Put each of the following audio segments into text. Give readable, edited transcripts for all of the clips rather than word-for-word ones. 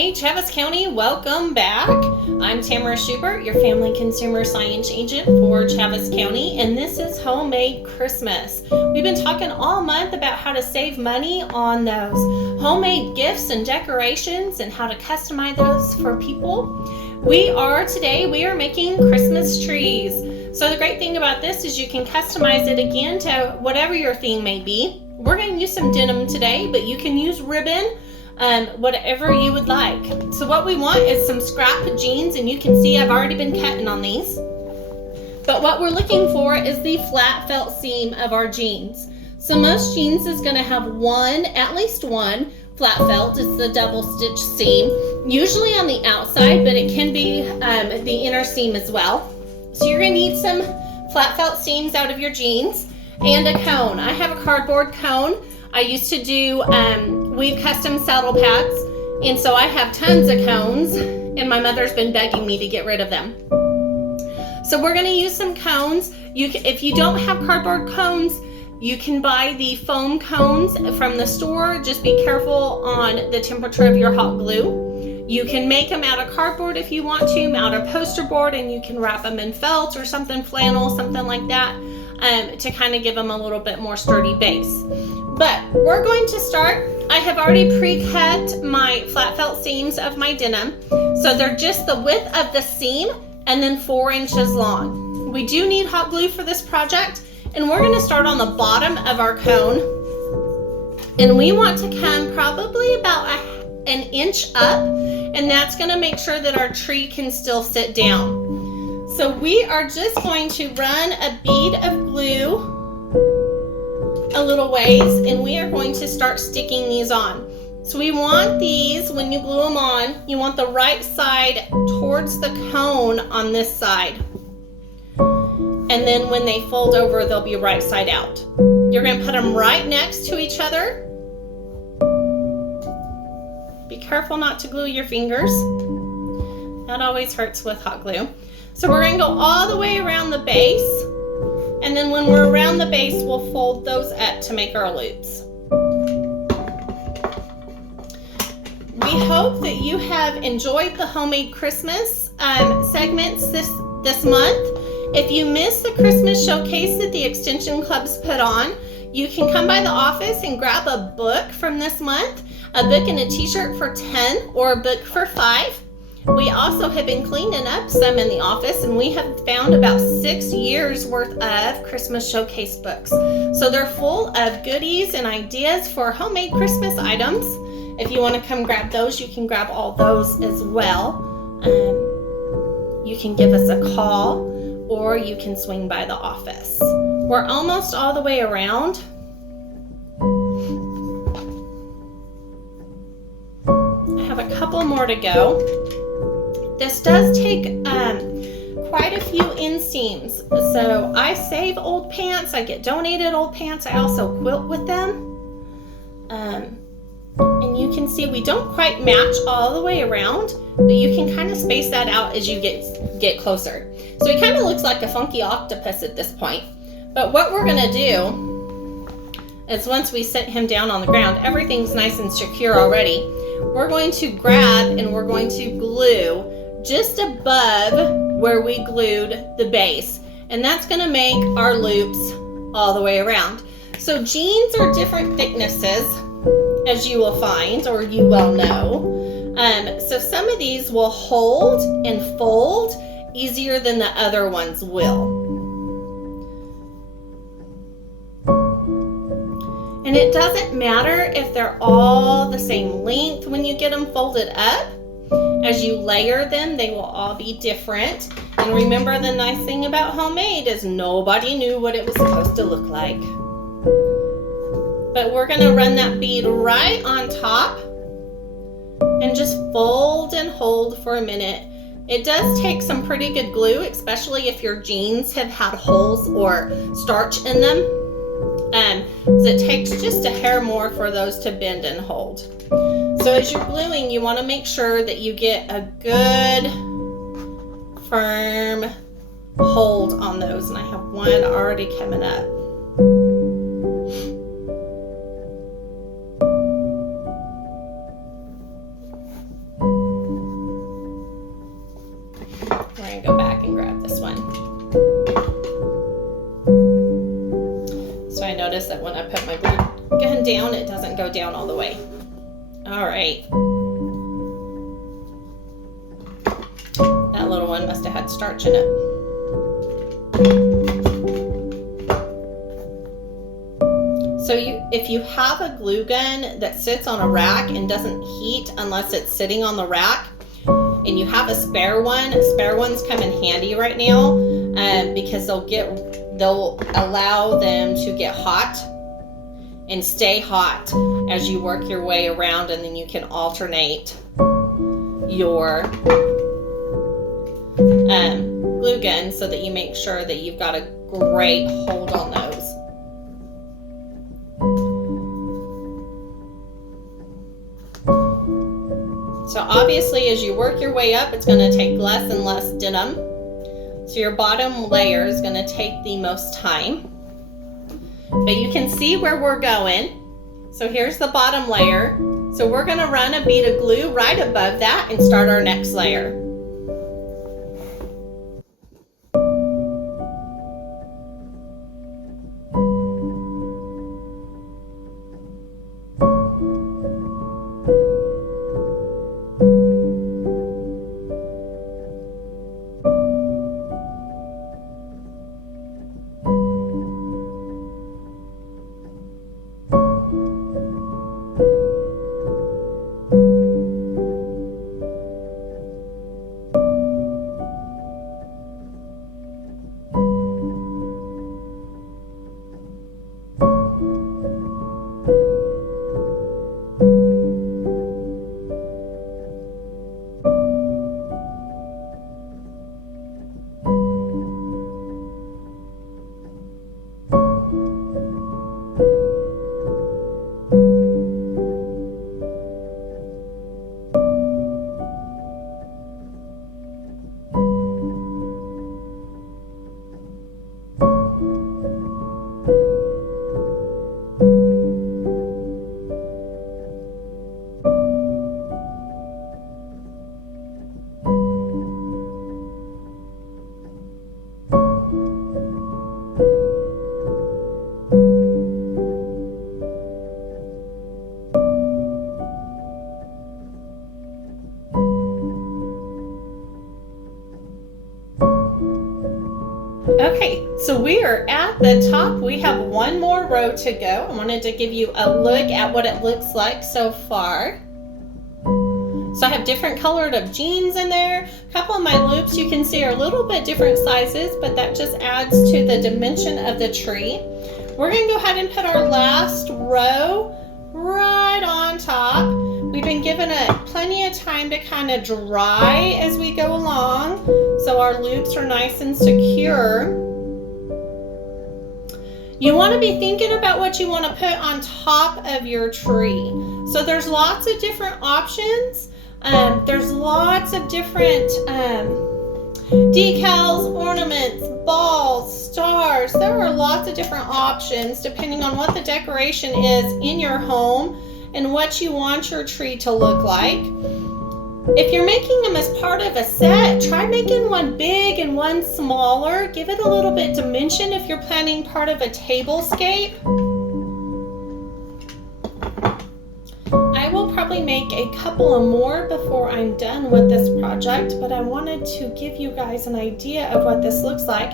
Hey Travis County, welcome back. I'm Tamara Schubert, your family consumer science agent for Travis County, and this is Homemade Christmas. We've been talking all month about how to save money on those homemade gifts and decorations and how to customize those for people. Today we are making Christmas trees. So the great thing about this is you can customize it again to whatever your theme may be. We're going to use some denim today, but you can use ribbon, whatever you would like. So what we want is some scrap jeans, and you can see I've already been cutting on these. But what we're looking for is the flat felt seam of our jeans. So most jeans is going to have at least one flat felt. It's the double stitch seam, usually on the outside, but it can be the inner seam as well. So you're going to need some flat felt seams out of your jeans and a cone. I have a cardboard cone. I used to do weave custom saddle pads, and so I have tons of cones, and my mother's been begging me to get rid of them. So we're going to use some cones. If you don't have cardboard cones, you can buy the foam cones from the store. Just be careful on the temperature of your hot glue. You can make them out of cardboard if you want to, out of poster board, and you can wrap them in felt or something, flannel, something like that, to kind of give them a little bit more sturdy base. But we're going to start. I have already pre-cut my flat felt seams of my denim. So they're just the width of the seam and then 4 inches long. We do need hot glue for this project, and we're going to start on the bottom of our cone. And we want to come probably about an inch up, and that's going to make sure that our tree can still sit down. So we are just going to run a bead of glue a little ways, and we are going to start sticking these on. So we want these, when you glue them on, you want the right side towards the cone on this side. And then when they fold over, they'll be right side out. You're going to put them right next to each other. Be careful not to glue your fingers. That always hurts with hot glue. So we're going to go all the way around the base. And then when we're around the base, we'll fold those up to make our loops. We hope that you have enjoyed the Homemade Christmas segments this month. If you missed the Christmas showcase that the Extension Clubs put on, you can come by the office and grab a book from this month, a book and a t-shirt for 10 or a book for 5. We also have been cleaning up some in the office, and we have found about 6 years worth of Christmas showcase books. So they're full of goodies and ideas for homemade Christmas items. If you want to come grab those, you can grab all those as well. You can give us a call, or you can swing by the office. We're almost all the way around. I have a couple more to go. This does take quite a few inseams. So I save old pants. I get donated old pants. I also quilt with them. And you can see we don't quite match all the way around, but you can kind of space that out as you get closer. So he kind of looks like a funky octopus at this point. But what we're going to do is, once we set him down on the ground, everything's nice and secure already. We're going to grab and we're going to glue just above where we glued the base, and that's going to make our loops all the way around. So jeans are different thicknesses, as you will find, or you well know. So some of these will hold and fold easier than the other ones will. And it doesn't matter if they're all the same length when you get them folded up. As you layer them, they will all be different. And remember, the nice thing about homemade is nobody knew what it was supposed to look like. But we're going to run that bead right on top and just fold and hold for a minute. It does take some pretty good glue, especially if your jeans have had holes or starch in them. So it takes just a hair more for those to bend and hold. So as you're gluing, you want to make sure that you get a good firm hold on those. And I have one already coming up. I put my glue gun down, it doesn't go down all the way. All right. That little one must have had starch in it. So if you have a glue gun that sits on a rack and doesn't heat unless it's sitting on the rack, and you have a spare one, spare ones come in handy right now because they'll allow them to get hot and stay hot as you work your way around, and then you can alternate your glue gun so that you make sure that you've got a great hold on those. So obviously as you work your way up, it's going to take less and less denim. So your bottom layer is going to take the most time. But you can see where we're going. So here's the bottom layer. So we're going to run a bead of glue right above that and start our next layer. Okay, so we are at the top. We have one more row to go. I wanted to give you a look at what it looks like so far. So I have different colored of jeans in there. A couple of my loops you can see are a little bit different sizes, but that just adds to the dimension of the tree. We're going to go ahead and put our last row right on top. We've been given it plenty of time to kind of dry as we go along, so our loops are nice and secure. You want to be thinking about what you want to put on top of your tree. So there's lots of different options. There's lots of different decals, ornaments, balls, stars. There are lots of different options depending on what the decoration is in your home and what you want your tree to look like. If you're making them as part of a set, try making one big and one smaller. Give it a little bit dimension if you're planning part of a tablescape. I will probably make a couple of more before I'm done with this project, but I wanted to give you guys an idea of what this looks like.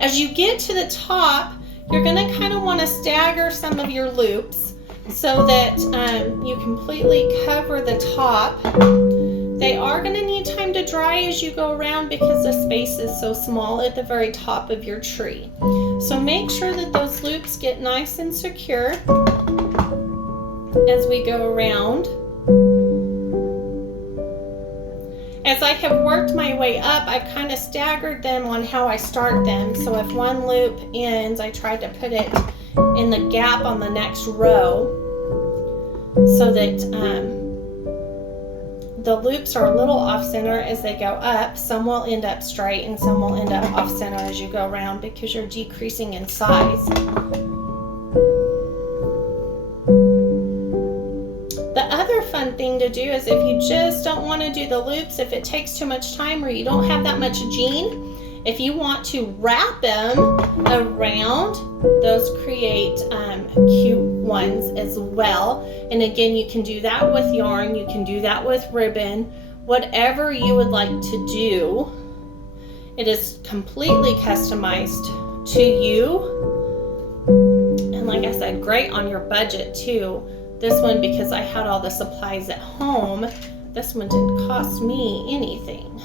As you get to the top, you're going to kind of want to stagger some of your loops so that you completely cover the top. They are going to need time to dry as you go around because the space is so small at the very top of your tree. So make sure that those loops get nice and secure as we go around. As I have worked my way up, I've kind of staggered them on how I start them. So if one loop ends, I tried to put it in the gap on the next row so that the loops are a little off center as they go up. Some will end up straight and some will end up off center as you go around because you're decreasing in size. The other fun thing to do is if you just don't want to do the loops, if it takes too much time or you don't have that much jean If you want to wrap them around, those create cute ones as well. And again, you can do that with yarn, you can do that with ribbon, whatever you would like to do. It is completely customized to you. And like I said, great on your budget too. This one, because I had all the supplies at home, this one didn't cost me anything.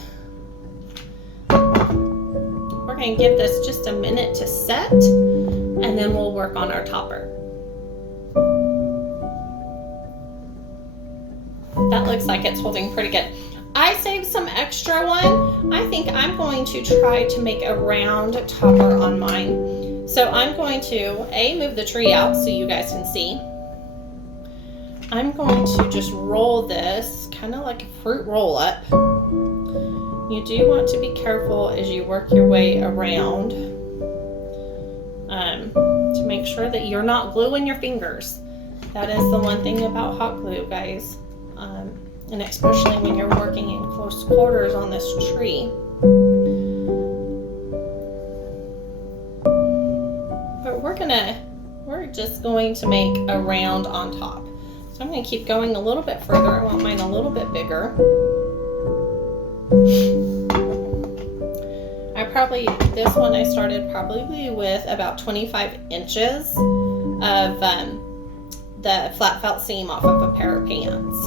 We're going to give this just a minute to set, and then we'll work on our topper. That looks like it's holding pretty good. I saved some extra one. I think I'm going to try to make a round topper on mine. So I'm going to, move the tree out so you guys can see. I'm going to just roll this kind of like a fruit roll up. You do want to be careful as you work your way around to make sure that you're not gluing your fingers. That is the one thing about hot glue, guys. And especially when you're working in close quarters on this tree. But we're just going to make a round on top. So I'm going to keep going a little bit further. I want mine a little bit bigger. This one I started probably with about 25 inches of the flat felt seam off of a pair of pants.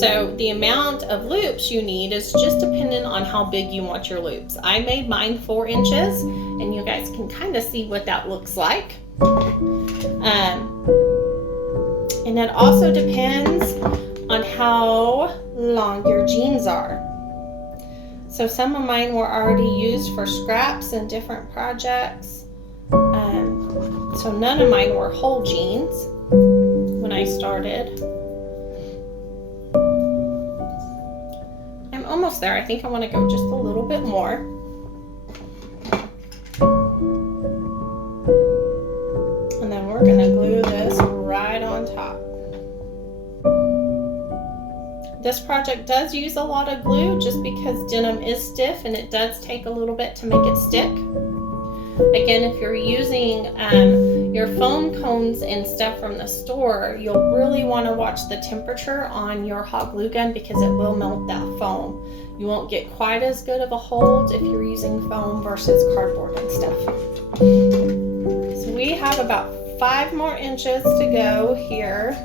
So the amount of loops you need is just dependent on how big you want your loops. I made mine 4 inches, and you guys can kind of see what that looks like. And it also depends on how long your jeans are. So some of mine were already used for scraps and different projects. So none of mine were whole jeans when I started. I'm almost there. I think I want to go just a little bit more. And then we're going to glue this right on top. This project does use a lot of glue just because denim is stiff and it does take a little bit to make it stick. Again, if you're using your foam cones and stuff from the store, you'll really want to watch the temperature on your hot glue gun because it will melt that foam. You won't get quite as good of a hold if you're using foam versus cardboard and stuff. So we have about 5 more inches to go here.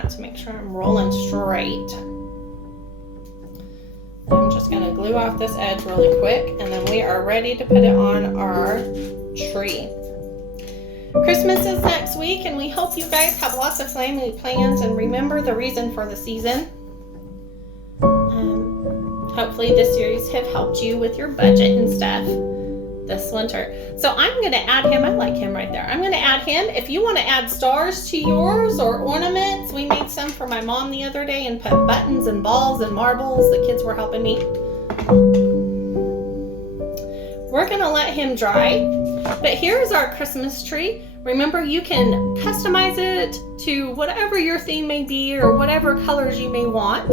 To make sure I'm rolling straight. I'm just going to glue off this edge really quick, and then we are ready to put it on our tree. Christmas is next week, and we hope you guys have lots of family plans and remember the reason for the season. Hopefully this series have helped you with your budget and stuff this winter. So I'm going to add him. I like him right there. I'm going to add him. If you want to add stars to yours or ornaments, we made some for my mom the other day and put buttons and balls and marbles. The kids were helping me. We're going to let him dry. But here's our Christmas tree. Remember, you can customize it to whatever your theme may be or whatever colors you may want.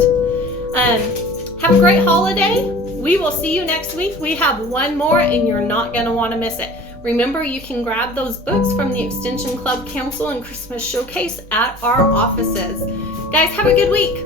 Have a great holiday. We will see you next week. We have one more and you're not going to want to miss it. Remember, you can grab those books from the Extension Club Council and Christmas Showcase at our offices. Guys, have a good week.